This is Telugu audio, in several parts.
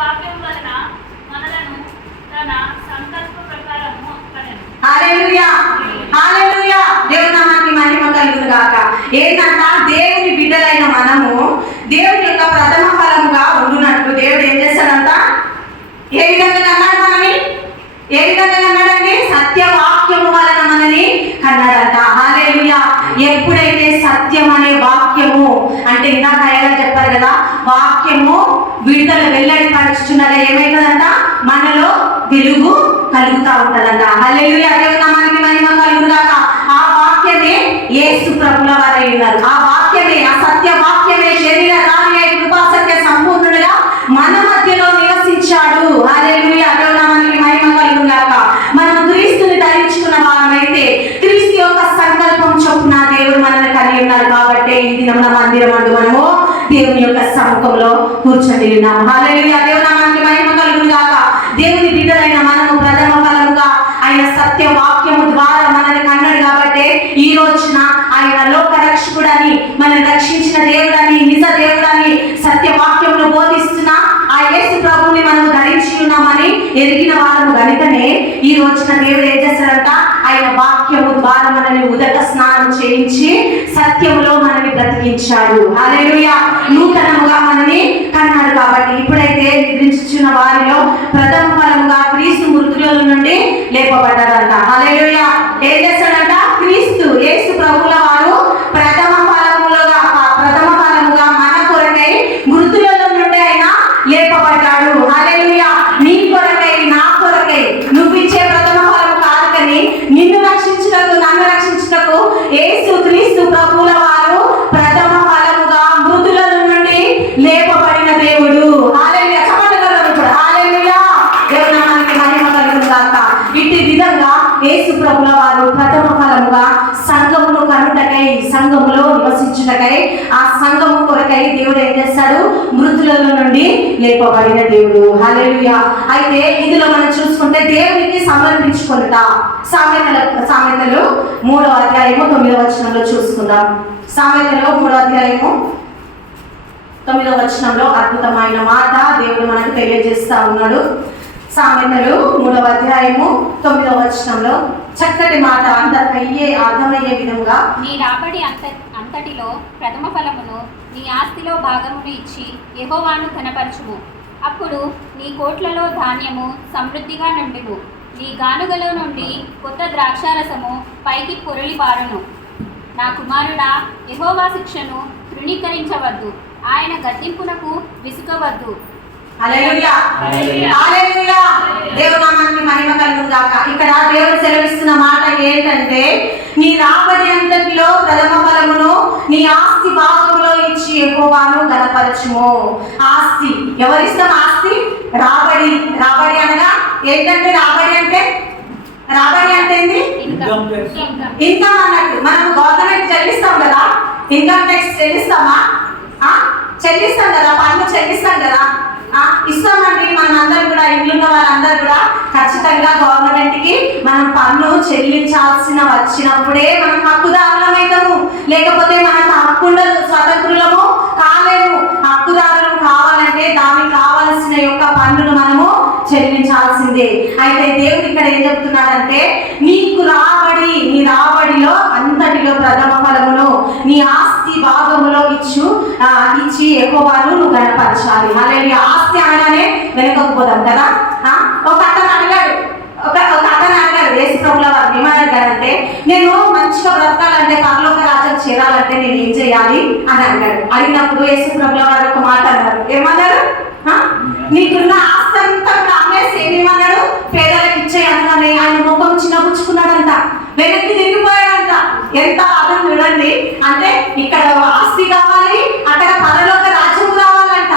వాక్యం వలన మనలను తన సంకల్ప ప్రకారము కనెను. హల్లెలూయా హల్లెలూయా. దేవుని నామానికి మహిమ కలుగును గాక. ఏంటంట, దేవుని బిడ్డలైన మనము దేవుని యొక్క ప్రథమ ఫలముగా ఉండునట్లు దేవుడు ఏం చేస్తాడంట? ఏ విధంగా అన్నాడు మనని? ఏ విధంగా అన్నాడండి? సత్యవాక్యము వలన మనని కన్నాడంట. హల్లెలూయా. ఎప్పుడైతే సత్యం అనే వాక్యము అంటే ఇందాక అయ్యగా చెప్పారు కదా, వాక్యము విడుదల వెల్లడి పరుచుచున్నదా ఏమైతుందంట? మనలో వెలుగు కలుగుతా ఉంటదంట. హల్లెలూయా. దేవుని నామానికి మహిమ కలుగును గాక. ఆ వాక్యమే యేసు ప్రభుల వారై ఉన్నారు. ఆ వాక్యమే, ఆ సత్య వాక్యమే శరీరధారి అయి కృపా సత్య సంపూర్ణుడుగా మన మధ్యలో నివసించాడు. హల్లెలూయా. దేవుని నామానికి మహిమ కలుగును గాక. మనం క్రీస్తుని ధరించుకున్న వారమైతే క్రీస్తు యొక్క సంకల్పం చొప్పున దేవుడు మనల్ని కలిగి ఉన్నారు కాబట్టి ఈ దినం మందిరం అందు మనము దేవుని యొక్క సముఖంలో కూర్చొని ఉన్నాము. హల్లెలూయా. దేవుని నామానికి మహిమ కలుగును గాక. దేవుని బిడ్డలైన మనము ప్రథమ ఫలముగా ఆయన సత్య వాక్యము ద్వారా మనల్ని కన్నాడు కాబట్టి ఈ రోజున ఆయన లోక రక్షకుడని, మనల్ని రక్షించిన దేవుడని, నిజ దేవుడని సత్య వాక్యమును బోధిస్తున్న ఆ యేసు ప్రభుని మనం ధరించి ఉన్నామని ఎరిగిన వారము గనుకనే ఈ రోజున దేవుడు ఏం చేస్తాడంట? ఆయన వాక్యము ద్వారా మనల్ని ఉదక స్నానం చేయించి సత్యములో మనల్ని బ్రతికించాడు. హల్లెలూయా. నూతనముగా మనల్ని కన్నాడు కాబట్టి ఇప్పుడైతే నిద్రించుచున్న వారిలో ప్రథమ ఫలముగా క్రీస్తు మృతుల నుండి లేపబడ్డాడంట. హల్లెలూయా. ఏం చేస్తాడంట? క్రీస్తు యేసు ప్రభుల వారు ప్రథమ ఫలముగా మన కొరకై మృతుల నుండి ఆయన లేపబడ్డాడు. హల్లెలూయా. నీ కొరకై, నా కొరకై, నువ్వు ఇచ్చే ప్రథమ ఫలము కాదు కానీ నిన్ను రక్షించుటకు, నన్ను రక్షించుటకు యేసు క్రీస్తు ప్రభుల వారు ప్రథమ ఫలముగా మృతుల నుండి లేపబడిన దేవుడు. హల్లెలూయా. చెప్పగలరు. హల్లెలూయా. దేవుని నామానికి మహిమ కలుగును గాక. ఇట్టి విధంగా యేసు ప్రభుల వారు ప్రథమ ఫలముగా సంఘమును కనుటకై, సంఘములో నివసించుటకై, ఆ సంఘము కొరకై దేవుడు ఏం చేస్తాడు? మృతులలో నుండి లేపబడిన దేవుడు. హల్లెలూయా. అయితే ఇందులో మనం చూసుకుంటే దేవునికి సమర్పించుకొనుట సామెతలు 3వ అధ్యాయము 9వ వచనంలో చూసుకుందాం. సామెతలు 3వ అధ్యాయము 9వ వచనంలో అద్భుతమైన మాట దేవుడు మనకు తెలియజేస్తా ఉన్నాడు. సామెతలు 3వ అధ్యాయము 9వ వచనంలో చక్కటి మాట అర్థమయ్యే విధంగా, నీ రాబడి అంతటిలో ప్రథమ ఫలమును నీ ఆస్తిలో భాగమును ఇచ్చి యెహోవాను కనపరచుము. అప్పుడు నీ కోట్లలో ధాన్యము సమృద్ధిగా నుండును. నీ గానుగలో నుండి కొత్త ద్రాక్షారసము పైకి పొరలి పారును. నా కుమారుడా, యెహోవా శిక్షను తృణీకరించవద్దు, ఆయన గద్దింపునకు విసుకవద్దు. హల్లెలూయా హల్లెలూయా. దేవుని నామానికి మహిమ కలుగును గాక. ఇక్కడ దేవుడు సెలవిస్తున్న మాట ఏంటంటే, నీ రాబడి అంతటిలో ప్రథమ ఫలమును నీ ఆస్తి భాగంలో ఇచ్చి యెహోవాను గణపరచుము. ఆస్తి ఎవరిస్తాం? ఆస్తి రాబడి. రాబడి అనగా ఏంటంటే, రాబడి అంటే ఏంది? ఇన్కమ్ అన్నట్టు. మనం గవర్నమెంట్ చెల్లిస్తాం కదా, ఇన్కమ్ ట్యాక్స్ చెల్లిస్తామా? చెల్లిస్తాం కదా, పన్ను చెల్లిస్తాం కదా. ఇస్తామండి. మనందరం కూడా, ఇల్లున్న వాళ్ళందరూ కూడా ఖచ్చితంగా గవర్నమెంట్ కి మనం పన్ను చెల్లించాల్సిన వచ్చినప్పుడే మనం హక్కుదారులమైతాము. లేకపోతే మనకు హక్కు ఉండదు, స్వతంత్రులము కాలేము. హక్కుదారులు కావాలంటే దానికి కావలసిన యొక్క పన్నును మనము చెల్లించాల్సిందే. అయితే దేవుడు ఇక్కడ ఏం చెప్తున్నాడంటే, నీకు రాబడి, నీ రాబడిలో అంతటిలో ప్రథమ ఫలమును నీ ఆస్తి భాగములో ఇచ్చి యెహోవాను నువ్వు గణపరచాలి. హల్లెలూయా. ఆస్తి అనగానే వెనకపోదాం కదా. ఒక అతను అడిగాడు యేసు ప్రభుల వారు ఏమన్నాడంటే, నేను మంచిగా బ్రతకాలంటే, పరలోక రాజ్యం చేరాలంటే నేను ఏం చేయాలి అని అడిగాడు. అడిగినప్పుడు యేసు ప్రభుల వారు ఒక మాట అన్నారు. ఏమన్నారు? నీకున్న ఆస్తి అంతా కూడా అమ్మేసి ఏమన్నాడు? పేదలకు ఇచ్చే అనగానే ఆయన ముఖం చిన్నపుచ్చుకున్నాడంట, వెనక్కి తిరిగిపోయాడంట. ఎంత అర్థం చూడండి. అంటే ఇక్కడ ఆస్తి కావాలి, అక్కడ పరలోక రాజ్యం కావాలంట.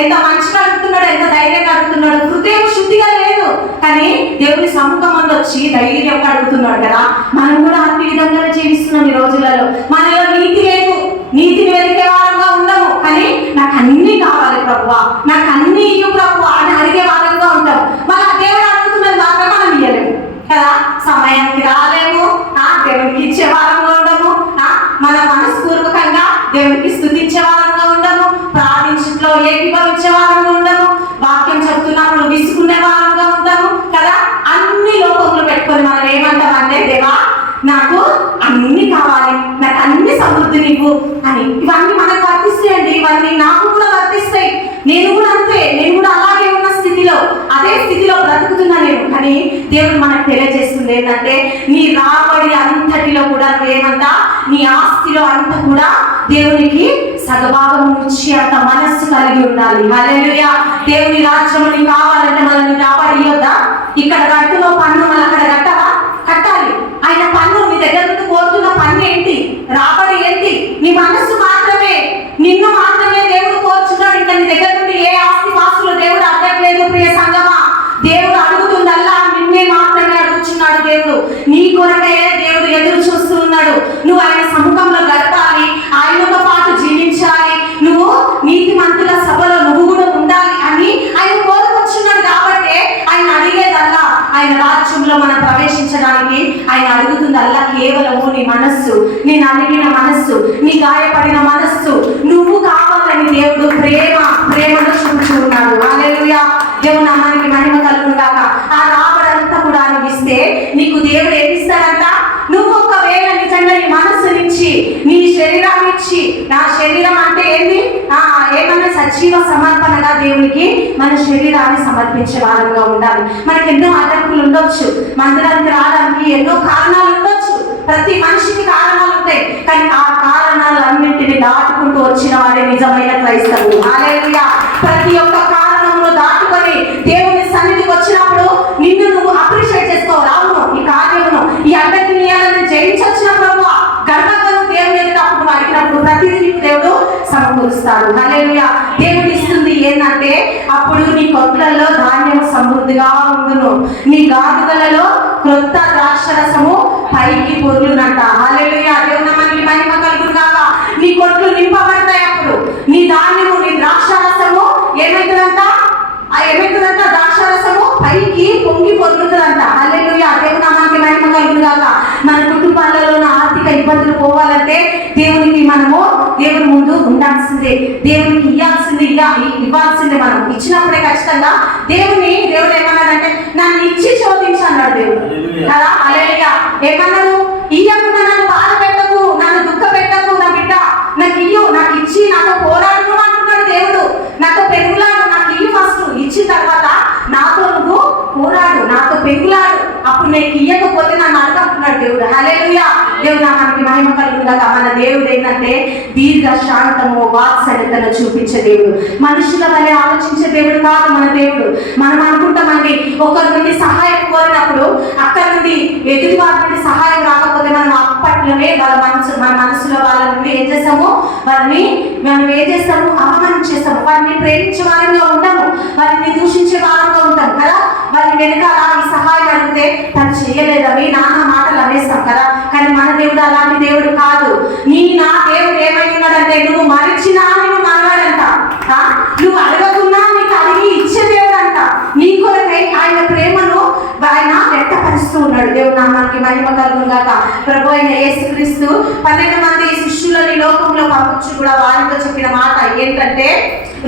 ఎంత మంచిగా అడుగుతున్నాడు, ఎంత ధైర్యంగా అడుగుతున్నాడు. హృదయం శుద్ధిగా లేదు కానీ దేవుని సముఖం అందు వచ్చి ధైర్యంగా అడుగుతున్నాడు కదా. మనం కూడా అన్ని విధంగానే జీవిస్తున్నాం ఈ రోజులలో. మనలో నీతి లేదు, నీతిని వెతికే వారంగా ఉండము. కానీ నాకు అన్ని కావాలి ప్రభువా, నాకు అన్ని ఇయ్యు ప్రభువా అని అడిగే వారంగా ఉంటాం. మన దేవుడు అడుగుతున్నది మాత్రం మనం ఇయ్యలేము కదా. సమయానికి రాలేము, దేవునికి ఇచ్చే వారంగా ఉండము, మన మనస్పూర్వకంగా దేవునికి స్తుతించే వారంగా ఉండము, ప్రార్థించట్లో ఏకీభవించే వారంగా ఉండము, వాక్యం చెప్తున్నప్పుడు విసుకునే వారంగా ఉంటాము కదా. అన్ని లోపములు పెట్టుకొని మనం ఏమంటామంటే, దేవా నాకు అన్ని కావాలి, నాకు అన్ని సమృద్ధినివ్వు అని. ఇవన్నీ మనకు వర్తిస్తాయండి, ఇవన్నీ నాకు కూడా వర్తిస్తాయి. నేను కూడా అంతే, నేను కూడా అలాగే ఉన్న స్థితిలో, అదే స్థితిలో బ్రతుకుతున్నా నేను. కానీ దేవుడు మనకు తెలియజేస్తుంది ఏంటంటే, నీ రాబడి అంతటిలో కూడా నువ్వేమంట, నీ ఆస్తిలో అంత కూడా దేవునికి సగభాగం ఇచ్చి అంత మనస్సు కలిగి ఉండాలి. హల్లెలూయా. దేవుని రాజ్యం నీకు కావాలంటే మనల్ని రాబడి ఇవ్వద్దా? ఇక్కడ కడుతున్న పన్ను మళ్ళీ అక్కడ కట్టాలా? కట్టాలి. ఆయన పన్ను నీ దగ్గర నుండి కోరుతున్న పన్ను ఏంటి? రాబడి ఏంటి? నీ మనస్సు మాత్రమే, నిన్ను మాత్రమే దేవుడు కోరుచున్నాడు. ఇంకా నీ దగ్గర నుండి ఏ ఆస్తి పాస్తులు దేవుడు అడగట్లేదు ప్రియ సంగమా. దేవుడు అడుగుతుందల్లా నిన్నే మాత్రమే అడుగుచున్నాడు. దేవుడు నీ కొరకే దేవుడు ఎదురు చూస్తూ ఉన్నాడు. నువ్వు ఆయన సముఖంలో గడపాలి, ఆయనతో పాటు జీవించాలి, నువ్వు నీతిమంతుల సభలో నువ్వు కూడా ఉండాలి అని ఆయన కోరుకొచ్చున్నాడు. కాబట్టి ఆయన అడిగేదల్లా, ఆయన రాజ్యంలో మనం ప్రవేశించడానికి ఆయన అడుగుతుందల్లా కేవలము నీ మనస్సు, నీ నలిగిన మనస్సు, నీ గాయపడిన మనస్సు నువ్వు కావాలని దేవుడు ప్రేమను చూపుతూ ఉన్నాడు. హల్లెలూయా. దేవుని నామానికి మహిమ కలుగును గాక. ఆ రాబడంతా కూడా అనుభవిస్తే నీకు దేవుడు ఏమిస్తాడంట? నువ్వు ఒకవేళ నిజంగా నీ మనస్సునిచ్చి, నీ శరీరాన్ని ఇచ్చి, నా శరీరం అంటే ఏంది, ఏమన్నా సజీవ సమర్పణగా దేవునికి మన శరీరాన్ని సమర్పించే వారంగా ఉండాలి. మనకి ఎన్నో అడ్డంకులు ఉండొచ్చు, మందిరానికి రావడానికి ఎన్నో కారణాలు ఉండొచ్చు. ప్రతి మనిషికి కారణాలు ఉంటాయి, కానీ ఆ కారణాలన్నింటినీ దాటుకుంటూ వచ్చిన వాడే నిజమైన క్రైస్తవుడు. హల్లెలూయా. ప్రతి ఒక్క కారణంలో దాటుకొని దేవుని సన్నిధికి వచ్చినప్పుడు నిన్ను నువ్వు అప్రిషియేట్ చేసుకోవాలి. అవును, ఈ కార్యమును, ఈ అడ్డంకిని జయించొచ్చిన ప్రభువా, గర్వంగా దేవుని ఎదుట అప్పుడు అడిగినప్పుడు ప్రతిదీ నీకు దేవుడు సమకూరుస్తాడు. హల్లెలూయా. దేవుడు ఇస్తుంది ఏంటంటే, అప్పుడు నీ కొట్లలో ధాన్యము సమృద్ధిగా ఉండును, నీ గాదుగలలో క్రొత్త ద్రాక్షరసము పైకి పొర్లునంట. హల్లెలూయా. దేవుని నామానికి మహిమ కలుగును గాక. నీ కొట్లు నింపబడతాయి. అప్పుడు నీ ధాన్యము, నీ ద్రాక్షరసము ఏమైతుందంట? ద్రాక్షరసము పైకి పొంగి పొర్లుతుందంట. హల్లెలూయా. దేవుని నామానికి మహిమ కలుగును గాక. మన కుటుంబాలలో ఆర్థిక ఇబ్బందులు పోవాలంటే దేవునికి మనము దేవుని ముందు ఉండాల్సిందే, దేవునికి ఇవ్వాల్సిందే. మనం ఇచ్చినప్పుడే ఖచ్చితంగా దేవుడు ఏమన్నాడంటే, నన్ను ఇచ్చి శోధించు అన్నాడు దేవుడు కదా. హల్లెలూయా. ఏమన్నాడు? ఇయ్యకుండా నన్ను బాధ పెట్టకు, నన్ను దుఃఖ పెట్టకు, నా బిడ్డ నాకు ఇయ్యు, నాకు ఇచ్చి నాతో పోరాడు అంటున్నాడు దేవుడు. నాతో పెరుగులాడు, నాకు ఇల్లు ఫస్ట్ ఇచ్చిన తర్వాత నాతో నువ్వు పోరాడు, నాతో పెరుగులాడు, అప్పుడు నీకు ఇయ్యకపోతే నన్ను అడగంటున్నాడు దేవుడు. హల్లెలూయా. దేవుడు నామానికి మహిమ కలుగును గాక. మన దేవుడు ఏంటంటే దీర్ఘ శాంతము, వాత్సల్యతను చూపించే దేవుడు. మనుషుల వలె ఆలోచించే దేవుడు కాదు మన దేవుడు. మనం అనుకుంటామండి, ఒకరి నుండి సహాయం కోరినప్పుడు అక్కడి నుండి ఎదుటి వారి నుండి సహాయం రాకపోతే మనం అప్పట్లోనే మన మనసులో వాళ్ళ నుండి ఏం చేస్తాము, మనం ఏం చేస్తాము, అవమానించేస్తాము. వారిని ప్రేమించే వారంగా ఉంటాము, వారిని దూషించే వారంగా ఉంటాం కదా. వారి వెనకాల ఈ సహాయం అడిగితే తను చేయలేదని నాన్న మాటలు అనేస్తాం కదా. కానీ మన దేవుడు అలాంటి దేవుడు కాదు. నా దేవుడు ఏమై ఉన్నాడంటే, నువ్వు మరిచినా నువ్వు మరవాడంట, నువ్వు అడగకున్నా నీకు అడిగి ఇచ్చే దేవుడు అంట. నీ కొరకై ఆయన ప్రేమను ఆయన వ్యక్తపరుస్తూ ఉన్నాడు. దేవుడు నామానికి మహిమ కలుగును గాక. ప్రభు అయిన యేసుక్రీస్తు 12 మంది శిష్యులని లోకంలో పంపించి కూడా వారితో చెప్పిన మాట ఏంటంటే,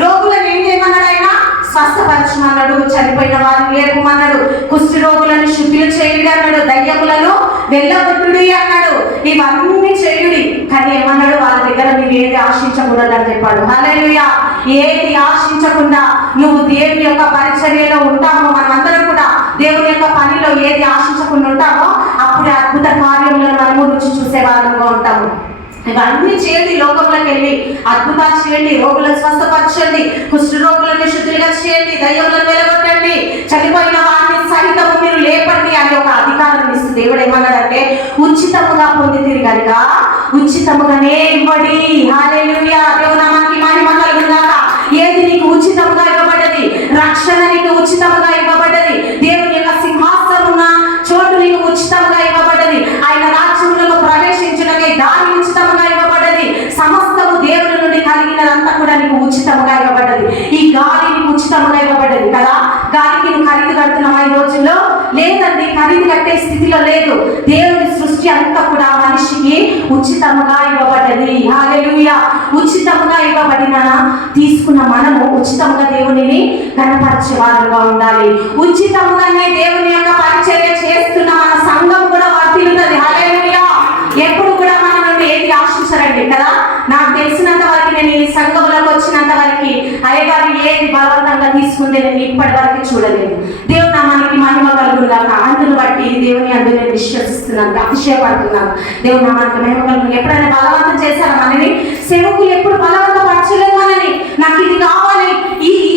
రోగులను ఏం చేయమన్నాడు? ఆయన స్వస్థపరచమన్నాడు, చనిపోయిన వారిని లేపమన్నాడు, కుష్టి రోగులను శుద్ధిలు చేయుడి అన్నాడు, దయ్యములను వెళ్ళగొట్టుడి అన్నాడు. ఇవన్నీ చేయుడి. కానీ ఏమన్నాడు? వాళ్ళ దగ్గర మీరు ఏది ఆశించకూడదని చెప్పాడు. హల్లెలూయా. ఏది ఆశించకుండా నువ్వు దేవుని యొక్క పరిచర్యలో ఉంటామో, మనమందరం కూడా దేవుని యొక్క పనిలో ఏది ఆశించకుండా ఉంటామో, అప్పుడు అద్భుత కార్యములను మనము రుచి చూసే వారంగా ఉంటాము. ఇవన్నీ చేయండి, లోకంలోకి వెళ్ళి అద్భుతాలు చేయండి, రోగులను స్వస్థపరచండి, కుష్ఠ రోగులను శుద్ధులుగా చేయండి, దయ్యములను వెలగొట్టండి, చనిపోయిన వారిని సహితము మీరు లేపండి అని ఒక అధికారం ఇస్తుంది. దేవుడు ఏమన్నాడంటే, ఉచితముగా పొందితిరి కనుక ఉచితముగానే ఇవ్వడి. హల్లెలూయా. దేవుని నామానికి మహిమ కలుగును గాక. ఏది నీకు ఉచితముగా ఇవ్వబడ్డది? రక్షణ నీకు ఉచితముగా ఇవ్వబడ్డది. దేవుని యొక్క సింహాసనం చోటు నీకు ఉచితముగా ఇవ్వబడ్డది. ఆయన రాజ్యంలో ప్రవేశించడమే దాని ఉచితముగా ఇవ్వబడ్డది. సమస్తము దేవుని నుండి కలిగినదంతా కూడా నీకు ఉచితముగా ఇవ్వబడ్డది. ఈ గాలి నీకు ఉచితముగా ఇవ్వబడ్డది కదా. గాలికి నువ్వు ఖరీదు కడుతున్నావా ఈ రోజుల్లో? లేదండి, ఖరీదు కట్టే స్థితిలో లేదు. దేవుని సృష్టి అంతా కూడా మనిషికి ఉచితముగా ఇవ్వబడ్డది. హల్లెలూయా. ఉచితముగా ఇవ్వబడిన తీసుకున్న మనము ఉచితముగా దేవునిని కనపరిచే వారుగా ఉండాలి. ఉచితముగానే దేవుని యొక్క పరిచర్య చేస్తున్న మన సంఘం కూడా వర్తిల్లుతుంది. హల్లెలూయా. ఎప్పుడు కూడా మన నుండి ఏది ఆశించరండి కదా. నాకు తెలిసినంత వరకు నేను ఈ సంఘంలోకి వచ్చినంత వరకు అయ్యగారు ఏది బలవంతంగా తీసుకుంటే నేను ఇప్పటి వరకు చూడలేదు. దేవుని నామానికి మహిమ కలుగుగాక. అందును బట్టి దేవుని అందు నేను విశ్వసిస్తున్నాను, అతిశయపడుతున్నాను. దేవుని నామానికి మహిమ కలుగు. ఎప్పుడైనా బలవంతం చేశారా మనని? సేవకులు ఎప్పుడు బలవంతపరచలేదు మనని. నాకు ఇది కావాలి, ఈ